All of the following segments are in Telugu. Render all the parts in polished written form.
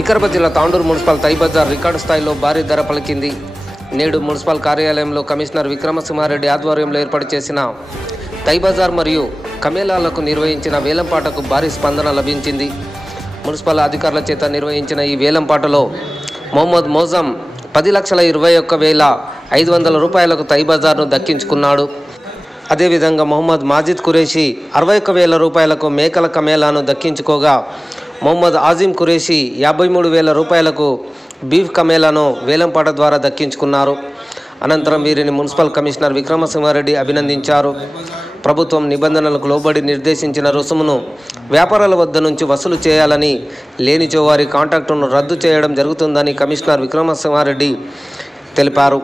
వికారాబాద్ జిల్లా తాండూరు మున్సిపల్ తై బజార్ రికార్డు స్థాయిలో భారీ ధర పలికింది. నేడు మున్సిపల్ కార్యాలయంలో కమిషనర్ విక్రమసింహారెడ్డి ఆధ్వర్యంలో ఏర్పాటు చేసిన తై బజార్ మరియు కమేళాలకు నిర్వహించిన వేలంపాటకు భారీ స్పందన లభించింది. మున్సిపల్ అధికారుల చేత నిర్వహించిన ఈ వేలంపాటలో మొహమ్మద్ మోజం 10,21,500 రూపాయలకు తై బజార్ను దక్కించుకున్నాడు. అదేవిధంగా మొహమ్మద్ మాజిద్ ఖురేషి 61,000 రూపాయలకు మేకల కమేళాను దక్కించుకోగా మొహమ్మద్ ఆజిమ్ ఖురేషి 53,000 రూపాయలకు బీఫ్ కమేళాను వేలంపాట ద్వారా దక్కించుకున్నారు. అనంతరం వీరిని మున్సిపల్ కమిషనర్ విక్రమసింహారెడ్డి అభినందించారు. ప్రభుత్వం నిబంధనలకు లోబడి నిర్దేశించిన రుసుమును వ్యాపారాల వద్ద నుంచి వసూలు చేయాలని, లేనిచో వారి కాంట్రాక్టును రద్దు చేయడం జరుగుతుందని కమిషనర్ విక్రమసింహారెడ్డి తెలిపారు.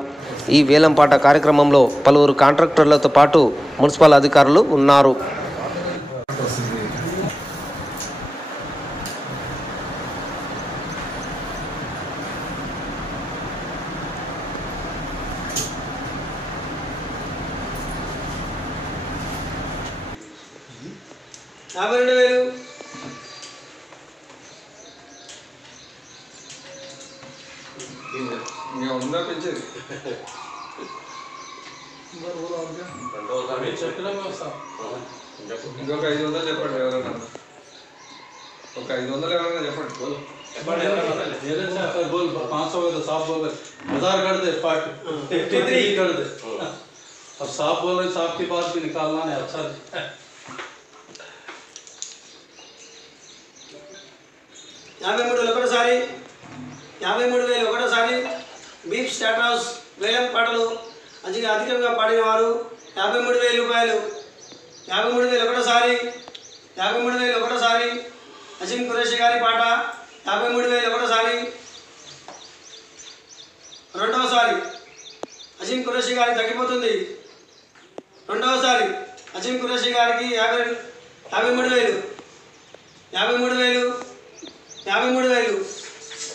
ఈ వేలంపాట కార్యక్రమంలో పలువురు కాంట్రాక్టర్లతో పాటు మున్సిపల్ అధికారులు ఉన్నారు. ఇంకొక 500 చెప్పండి. ఎవరైనా ఒక 500 ఎవరైనా చెప్పండి. 500 साफ बोल 1000 कर दे 53 कर दे. अब साफ बोल रहे, साफ की बात भी निकालना है. अच्छा 53,000 ఒకటోసారి, 53,000 ఒకటోసారి. బీఫ్ స్టార్ట్ హౌస్ వేలం పాటలు అధికంగా పాడిన వారు 53,000 రూపాయలు. 53,000 ఒకటోసారి, 53,000 ఒకటోసారి. అజీం ఖురేషి గారి పాట 53,000 ఒకటోసారి. రెండవసారి అజీం ఖురేషి గారికి తగ్గిపోతుంది. రెండవసారి అజీం ఖురేషి గారికి 53,000. 53,000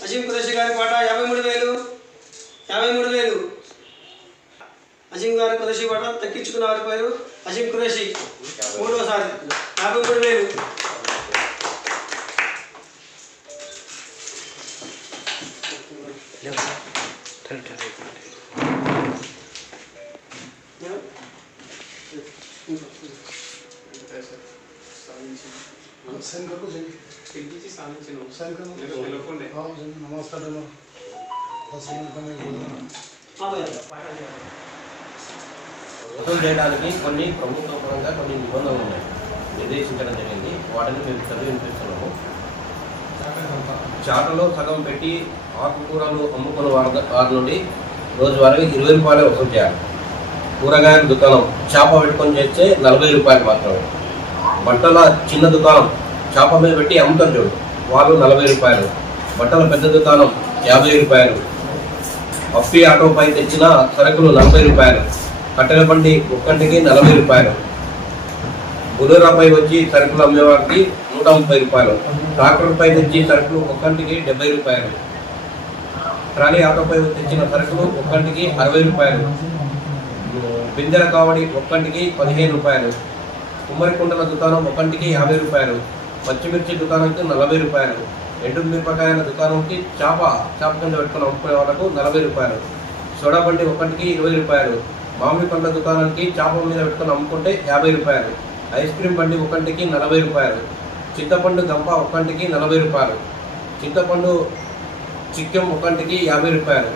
అజీం ఖురేషి గారి పాట 53,000. 53,000 అజీం గారి ఖురేషి పాట తగ్గించుకున్న వారి పేరు అజీం ఖురేషి. మూడవసారి 53,000. వసూలు చేయడానికి కొన్ని ప్రభుత్వ పరంగా కొన్ని నిబంధనలు ఉన్నాయి, నిర్దేశించడం జరిగింది. వాటిని మేము చదివి వినిపిస్తున్నాము. చాటలో సగం పెట్టి ఆకుకూరలు అమ్ముకున్న వారి నుండి రోజువారీ 20 రూపాయలే వసూలు చేయాలి. కూరగాయల దుకాణం చేప పెట్టుకొని చేస్తే 40 రూపాయలు మాత్రమే. బట్టల చిన్న దుకాణం చేప మీద పెట్టి అమ్ముతారు చూడు, వాళ్ళు 40 రూపాయలు. బట్టల పెద్ద దుకాణం 50 రూపాయలు. అప్పి ఆటోపై తెచ్చిన సరుకులు 40 రూపాయలు. కట్టెల బండి ఒక్కంటికి 40 రూపాయలు. బులోరాపై వచ్చి సరుకులు అమ్మేవారికి 130 రూపాయలు. ట్రాక్టర్పై తెచ్చి సరుకులు ఒక్కంటికి 70 రూపాయలు. ట్రాలీ ఆటోపై తెచ్చిన సరుకులు ఒక్కంటికి 60 రూపాయలు. బిందెల కావడి ఒక్కంటికి 15 రూపాయలు. కుమ్మరి కుండల దుకాణం ఒక్కంటికి 50 రూపాయలు. పచ్చిమిర్చి దుకాణంకి 40 రూపాయలు. ఎండు మిరపకాయల దుకాణంకి చేప కింద పెట్టుకుని అమ్ముకునే వాళ్ళకు 40 రూపాయలు. సోడా బండి ఒక్కంటికి 20 రూపాయలు. మామిడి పండ్ల దుకాణానికి చేప మీద పెట్టుకుని అమ్ముకుంటే 50 రూపాయలు. ఐస్ క్రీమ్ బండి ఒక్కంటికి 40 రూపాయలు. చింతపండు గంప ఒక్కంటికి 40 రూపాయలు. చింతపండు చిక్కెం ఒక్కంటికి 50 రూపాయలు.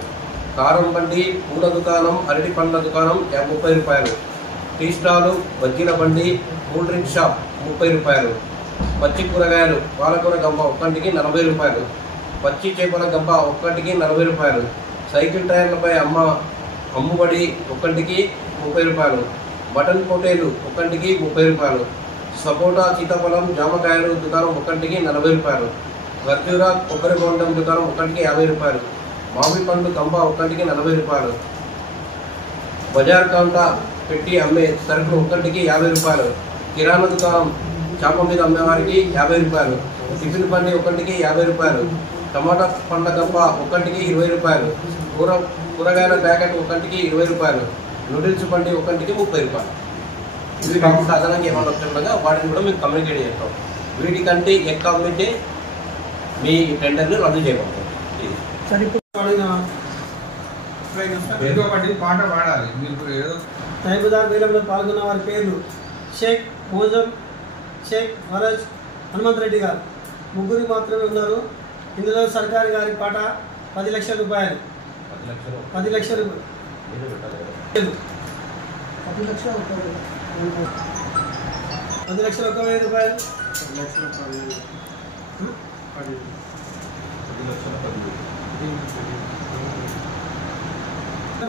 కారం బండి, పూల దుకాణం, అరటి పండ్ల దుకాణం 30 రూపాయలు. టీ స్టాలు, బజ్జీల బండి, కూల్ డ్రింక్ షాప్ 30 రూపాయలు. పచ్చి కూరగాయలు పాలకూర గంప ఒక్కంటికి 40 రూపాయలు. పచ్చి చేపల గంప ఒక్కంటికి 40 రూపాయలు. సైకిల్ టైర్లపై అమ్ముబడి ఒక్కంటికి 30 రూపాయలు. మటన్ పొటేలు ఒక్కంటికి 30 రూపాయలు. సపోటా, సీతాఫలం, జామకాయలు దుకాణం ఒక్కంటికి 40 రూపాయలు. ఖర్జూర, కొబ్బరి బొండం దుకాణం ఒక్కంటికి 50 రూపాయలు. మామిడి పండు గంప ఒక్కంటికి 40 రూపాయలు. బజార్ కౌంట పెట్టి అమ్మే సరుకులు ఒక్కంటికి 50 రూపాయలు. కిరాణా దుకాణం చేప మీద అమ్మేవారికి 50 రూపాయలు. టిఫిన్ బండి ఒక్కంటికి 50 రూపాయలు. టమాటా పండ్ల గంప ఒక్కంటికి 20 రూపాయలు. కూరగాయల ప్యాకెట్ ఒక్కంటికి 20 రూపాయలు. నూడిల్స్ బండి ఒక్కంటికి 30 రూపాయలు. ఇవి కాకుండా అదనంగా ఏమైనా వస్తుండగా వాటిని కూడా మేము కమ్యూనికేట్ చేస్తాం. వీటికంటే ఎక్కువ అమ్మితే మీ టెండర్ని రద్దు చేయబడతారు. ఏదో ఒకటి పాట పాడాలి మీరు. ఏదో తై బజార్ వేలంలో పాల్గొన్న వారి పేర్లు షేక్ మోజం, షేక్ ఫరజ్, హనుమంత్ రెడ్డి గారు ముగ్గురు మాత్రమే ఉన్నారు. ఇందులో సర్కారు గారి పాట 10 లక్షల రూపాయలు. 10 లక్షల రూపాయలు. 10 లక్షల 1,000 రూపాయలు.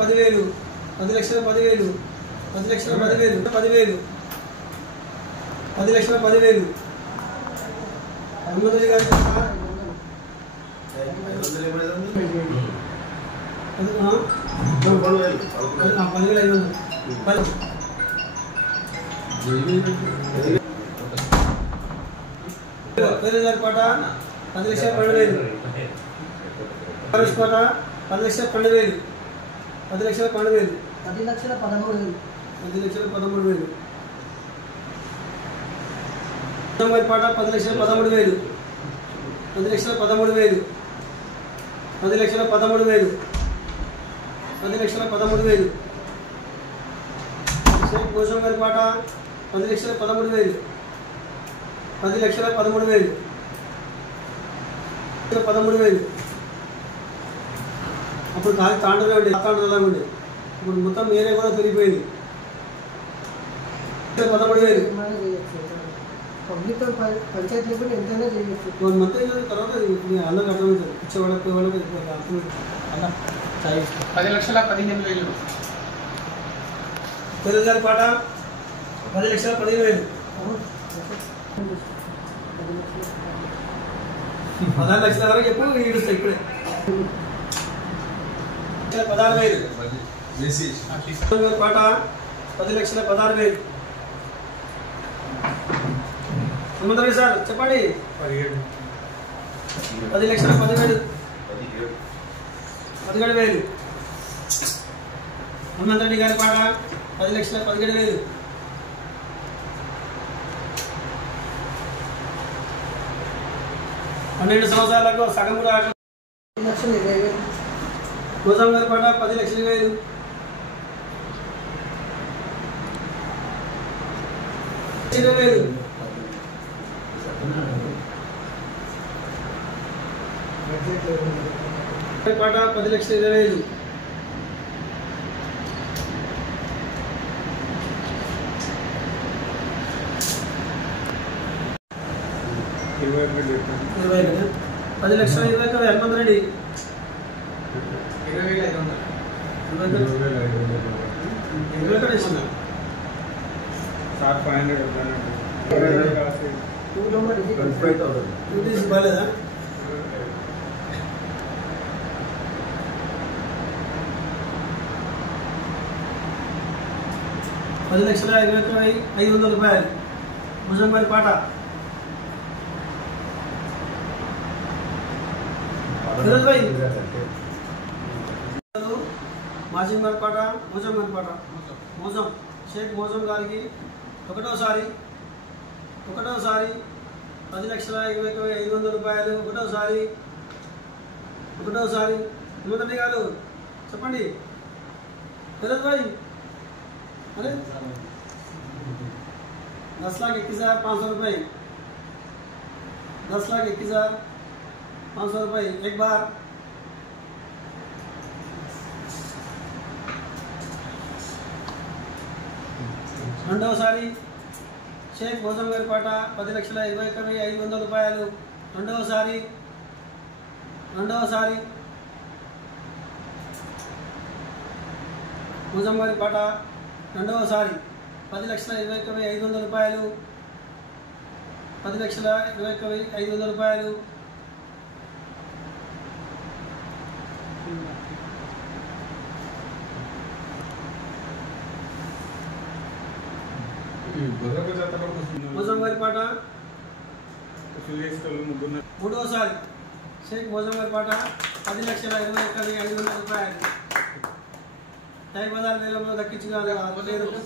10,000. 10 లక్షల 10,000. 10 లక్షల 10,000. 10,000. 10 లక్షల 10,000. హనుమంత్ రెడ్డి గారి పాట 10,500. పేరు గారి పాట 10 లక్షల 12,000. పాట 10 లక్షల 12,000. 10 లక్షల 12,000. 10 లక్షల 13,000. 10 లక్షల 13,000. గారి పాట 10 లక్షల 13,000. 10 లక్షల 13,000. 10 లక్షల 13,000. 10 లక్షల 13,000. షేక్ మోజం గారి పాట 10 లక్షల 13,000. 10 లక్షల 13,000. 13,000. అప్పుడు గాలి తాండూరే ఉండే, తాండూరులా ఉండే. ఇప్పుడు మొత్తం ఏరియా కూడా పెరిగిపోయింది. 13,000. పబ్లిక్తో పంచాయతీ లేకుండా ఎంతైనా చేయవచ్చు. మొత్తం తర్వాత అందరికి అర్థమవుతుంది. ఇచ్చేవాళ్ళకి వాళ్ళకి అర్థమవుతుంది. 10 లక్షల 15,000. పేరు గారి పాట 10 లక్షల 15,000. 16 లక్షల వరకు చెప్పు ఈడుస్తా ఇప్పుడే. 16,000. పాట 10 లక్షల 16,000. హనుమంతరెడ్డి సార్ చెప్పండి. 10 లక్షల 17,000. 17,000. హనుమంతరెడ్డి గారి పాట 10 లక్షల 17,000. 12 సంవత్సరాలకు సగం కూడా 10,20,000. మోజం గారి పాట 10 లక్షల 20,000. 20,000. పాట 10 లక్షల 20,000. 10 లక్షల 20,000 హనుమంత్ రెడ్డి. 20,500. 20,000 బాగాలేదా? 10 లక్షల 20,500 రూపాయలు. భుజం గారి పాట మాజిం గారి పాట మోజం గారి పాట. మోజం షేక్ మోజం గారికి ఒకటోసారి 10 లక్షల 20,500 రూపాయలు. ఒకటోసారి హనుమంతరెడ్డి గారు చెప్పండి. ఫిరోజ్ భాయ్ अरे 10,21,500 रुपये. 10,21,500 रुपये एक बार. రెండవసారి షేక్ మోజం గారి పాట 10 లక్షల 20,500 రూపాయలు. రెండవసారి మోజం గారి పాట రెండవసారి 10 లక్షల 20,500 రూపాయలు. 10 లక్షల 20,500 రూపాయలు. మోజం గారి పాట మూడవసారి షేక్ మోజం గారి పాట 10 లక్షల 21,500 రూపాయలు. టై బజార్ వేలంలో దక్కించగలరు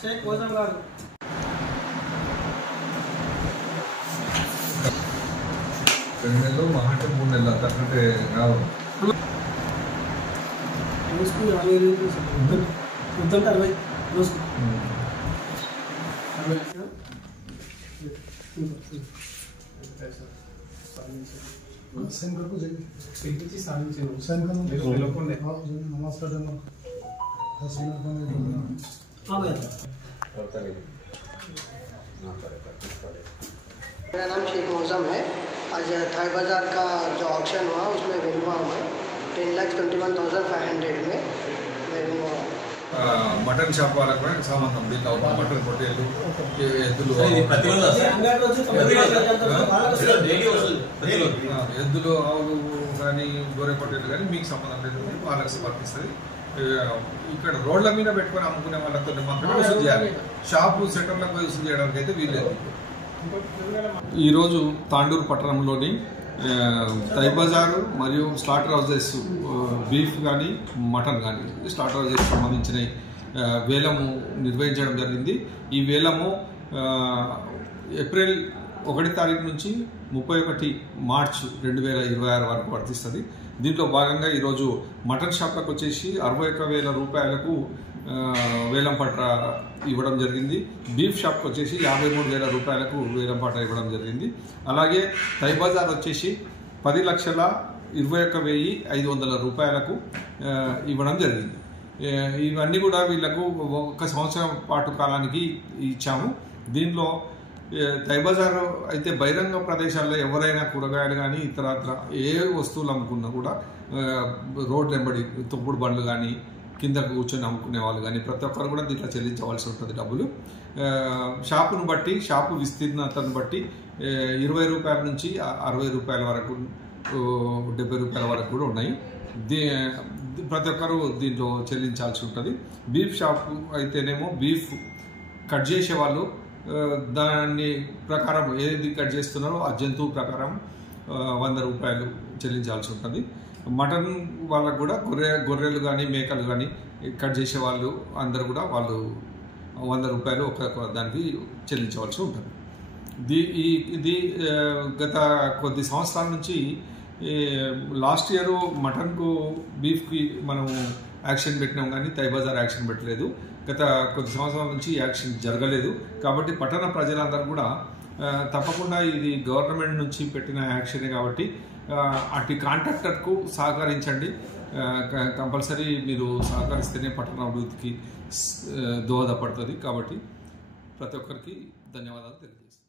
షేక్ మోజం గారు. 2 నెలలు మహా అంటే 3 నెలలు అంతకంటే కాదు. రోజుకు 50 రూపాయలు వద్దంటే 60 రోజుకు 60 मेरा नाम शेख मौसम है। आज थाई बाज़ार का जो ऑक्शन हुआ उसमें विन हुआ मैं 10,21,500 में मैं विन हुआ। మటన్ షాప్ వాళ్ళకి కూడా సంబంధం దీంట్లో మటన్ పొట్టేళ్ళు ఎద్దులు ఎద్దులు ఆవులు కానీ గొర్రె పొట్టేళ్ళు కానీ మీకు సంబంధం లేదు, వాళ్ళకి సమర్పిస్తుంది. ఇక్కడ రోడ్ల మీద పెట్టుకొని అమ్ముకునే వాళ్ళతో మాత్రమే వసూలు చేయాలి. షాపు సెంటర్లకు వసూలు చేయడానికి అయితే వీల్లేదు. ఈరోజు తాండూరు పట్టణంలోని థై బజారు మరియు స్లాటర్ హౌజెస్ బీఫ్ కానీ మటన్ కానీ స్లాటర్ హౌజెస్ సంబంధించిన వేలము నిర్వహించడం జరిగింది. ఈ వేలము ఏప్రిల్ 1 తారీఖు నుంచి 31 మార్చి 2026 వరకు వర్తిస్తుంది. దీంట్లో భాగంగా ఈరోజు మటన్ షాప్లకు వచ్చేసి 61,000 రూపాయలకు వేలం పట్ట ఇవ్వడం జరిగింది. బీఫ్ షాప్కి వచ్చేసి 53,000 రూపాయలకు వేలం పట్ట ఇవ్వడం జరిగింది. అలాగే థై బజార్ వచ్చేసి 10,21,500 రూపాయలకు ఇవ్వడం జరిగింది. ఇవన్నీ కూడా వీళ్లకు 1 సంవత్సరం పాటు కాలానికి ఇచ్చాము. దీనిలో థై బజార్ అయితే బహిరంగ ప్రదేశాల్లో ఎవరైనా కూరగాయలు కానీ ఇతర ఏ వస్తువులు అమ్ముకున్నా కూడా రోడ్డు వెంబడి తొప్పుడు బండ్లు కానీ కింద కూర్చొని అమ్ముకునే వాళ్ళు కానీ ప్రతి ఒక్కరు కూడా దీంట్లో చెల్లించవలసి ఉంటుంది డబ్బులు. షాపును బట్టి షాపు విస్తీర్ణతను బట్టి 20 రూపాయల నుంచి 60 రూపాయల వరకు 70 రూపాయల వరకు కూడా ఉన్నాయి. ప్రతి ఒక్కరు దీంట్లో చెల్లించాల్సి ఉంటుంది. బీఫ్ షాపు అయితేనేమో బీఫ్ కట్ చేసే వాళ్ళు దాని ప్రకారం ఏది కట్ చేస్తున్నారో ఆ జంతువు ప్రకారం 100 రూపాయలు చెల్లించాల్సి ఉంటుంది. మటన్ వాళ్ళకు కూడా గొర్రెలు కానీ మేకలు కానీ కట్ చేసే వాళ్ళు అందరూ కూడా వాళ్ళు 100 రూపాయలు ఒక్కొక్క దానికి చెల్లించవలసి ఉంటుంది. ఇది గత కొద్ది సంవత్సరాల నుంచి లాస్ట్ ఇయర్ మటన్కు బీఫ్కి మనము యాక్షన్ పెట్టినాం కానీ థై బజార్ యాక్షన్ పెట్టలేదు. గత కొద్ది సంవత్సరాల నుంచి యాక్షన్ జరగలేదు. కాబట్టి పట్టణ ప్రజలందరూ కూడా తప్పకుండా ఇది గవర్నమెంట్ నుంచి పెట్టిన యాక్షనే కాబట్టి అటు కాంట్రాక్టర్కు సహకరించండి. కంపల్సరీ మీరు సహకరిస్తేనే పట్టణ అభివృద్ధికి దోహదపడుతుంది. కాబట్టి ప్రతి ఒక్కరికి ధన్యవాదాలు తెలియజేస్తాను.